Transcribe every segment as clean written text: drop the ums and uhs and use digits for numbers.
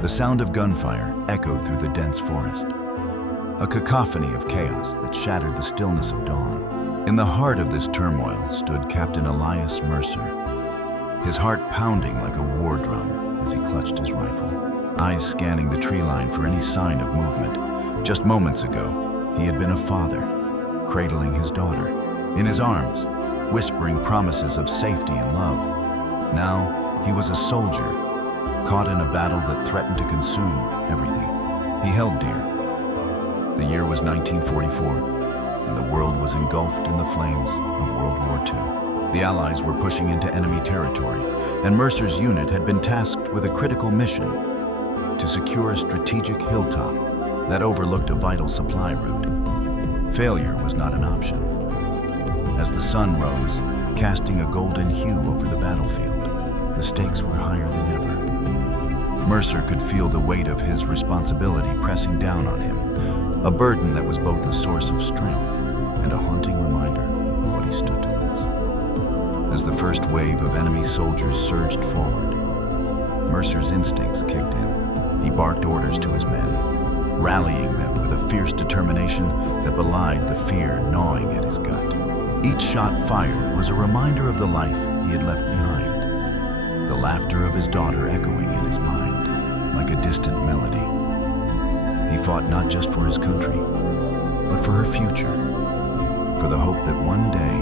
The sound of gunfire echoed through the dense forest, a cacophony of chaos that shattered the stillness of dawn. In the heart of this turmoil stood Captain Elias Mercer, his heart pounding like a war drum as he clutched his rifle, eyes scanning the tree line for any sign of movement. Just moments ago, he had been a father, cradling his daughter in his arms, whispering promises of safety and love. Now, he was a soldier, caught in a battle that threatened to consume everything he held dear. The year was 1944, and the world was engulfed in the flames of World War II. The Allies were pushing into enemy territory, and Mercer's unit had been tasked with a critical mission to secure a strategic hilltop that overlooked a vital supply route. Failure was not an option. As the sun rose, casting a golden hue over the battlefield, the stakes were higher than ever. Mercer could feel the weight of his responsibility pressing down on him, a burden that was both a source of strength and a haunting reminder of what he stood to lose. As the first wave of enemy soldiers surged forward, Mercer's instincts kicked in. He barked orders to his men, rallying them with a fierce determination that belied the fear gnawing at his gut. Each shot fired was a reminder of the life he had left behind, the laughter of his daughter echoing in his mind like a distant melody. He fought not just for his country, but for her future, for the hope that one day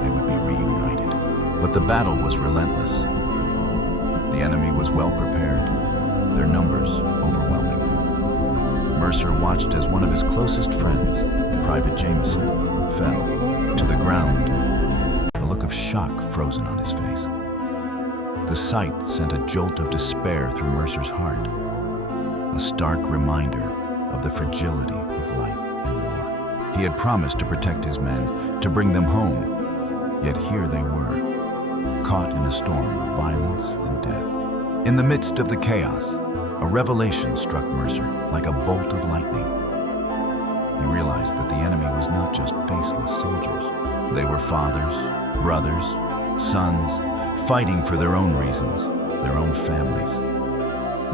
they would be reunited. But the battle was relentless. The enemy was well prepared, their numbers overwhelming. Mercer watched as one of his closest friends, Private Jameson, fell to the ground, a look of shock frozen on his face. The sight sent a jolt of despair through Mercer's heart, a stark reminder of the fragility of life in war. He had promised to protect his men, to bring them home, yet here they were, caught in a storm of violence and death. In the midst of the chaos, a revelation struck Mercer like a bolt of lightning. He realized that the enemy was not just faceless soldiers. They were fathers, brothers, sons, fighting for their own reasons, their own families.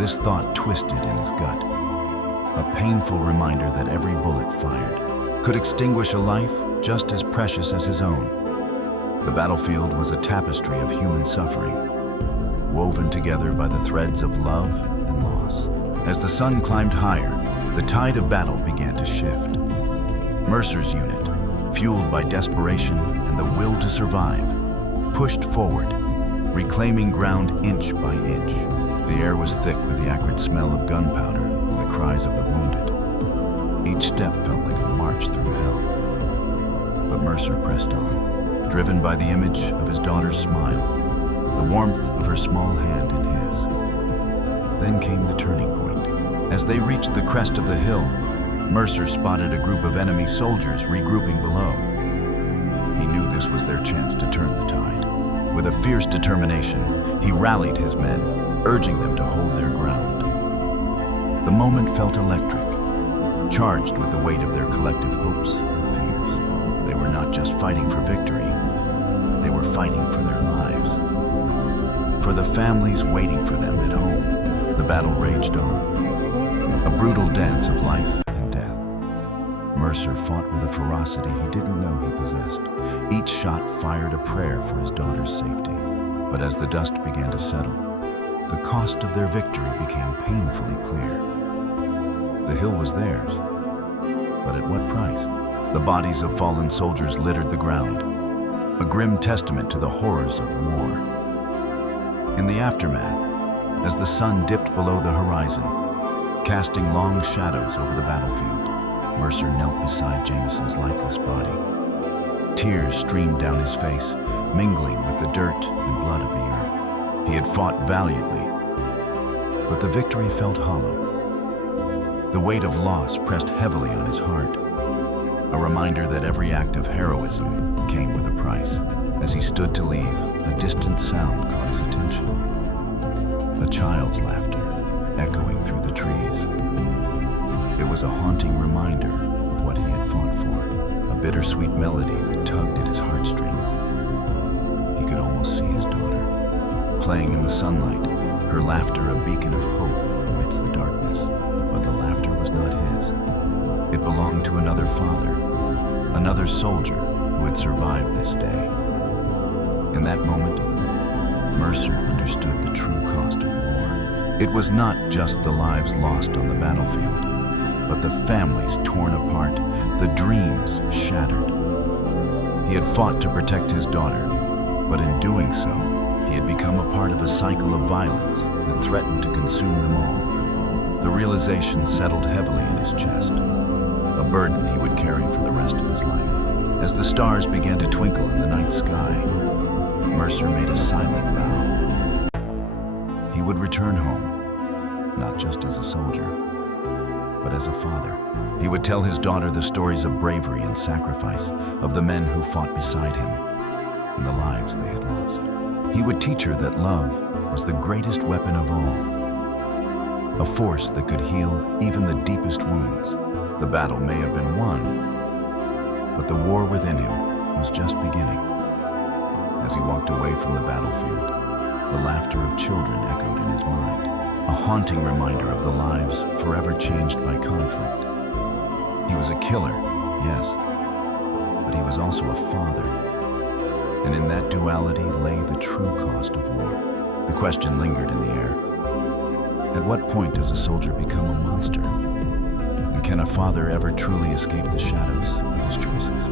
This thought twisted in his gut, a painful reminder that every bullet fired could extinguish a life just as precious as his own. The battlefield was a tapestry of human suffering, woven together by the threads of love and loss. As the sun climbed higher, the tide of battle began to shift. Mercer's unit, fueled by desperation and the will to survive, pushed forward, reclaiming ground inch by inch. The air was thick with the acrid smell of gunpowder and the cries of the wounded. Each step felt like a march through hell. But Mercer pressed on, driven by the image of his daughter's smile, the warmth of her small hand in his. Then came the turning point. As they reached the crest of the hill, Mercer spotted a group of enemy soldiers regrouping below. He knew this was their chance to turn the tide. With a fierce determination, he rallied his men, urging them to hold their ground. The moment felt electric, charged with the weight of their collective hopes and fears. They were not just fighting for victory, they were fighting for their lives, for the families waiting for them at home. The battle raged on, a brutal dance of life and death. Mercer fought with a ferocity he didn't know he possessed. Each shot fired a prayer for his daughter's safety. But as the dust began to settle, the cost of their victory became painfully clear. The hill was theirs, but at what price? The bodies of fallen soldiers littered the ground, a grim testament to the horrors of war. In the aftermath, as the sun dipped below the horizon, casting long shadows over the battlefield, Mercer knelt beside Jameson's lifeless body. Tears streamed down his face, mingling with the dirt and blood of the earth. He had fought valiantly, but the victory felt hollow. The weight of loss pressed heavily on his heart, a reminder that every act of heroism came with a price. As he stood to leave, a distant sound caught his attention. A child's laughter echoing through the trees. It was a haunting reminder of what he had fought for, a bittersweet melody that tugged at his heartstrings. He could almost see his daughter, playing in the sunlight, her laughter a beacon of hope another soldier who had survived this day. In that moment, Mercer understood the true cost of war. It was not just the lives lost on the battlefield, but the families torn apart, the dreams shattered. He had fought to protect his daughter, but in doing so, he had become a part of a cycle of violence that threatened to consume them all. The realization settled heavily in his chest, a burden he would carry for the rest of his life. As the stars began to twinkle in the night sky, Mercer made a silent vow. He would return home, not just as a soldier, but as a father. He would tell his daughter the stories of bravery and sacrifice of the men who fought beside him and the lives they had lost. He would teach her that love was the greatest weapon of all, a force that could heal even the deepest wounds. The battle may have been won, but the war within him was just beginning. As he walked away from the battlefield, the laughter of children echoed in his mind, a haunting reminder of the lives forever changed by conflict. He was a killer, yes, but he was also a father. And in that duality lay the true cost of war. The question lingered in the air. At what point does a soldier become a monster? And can a father ever truly escape the shadows of his choices?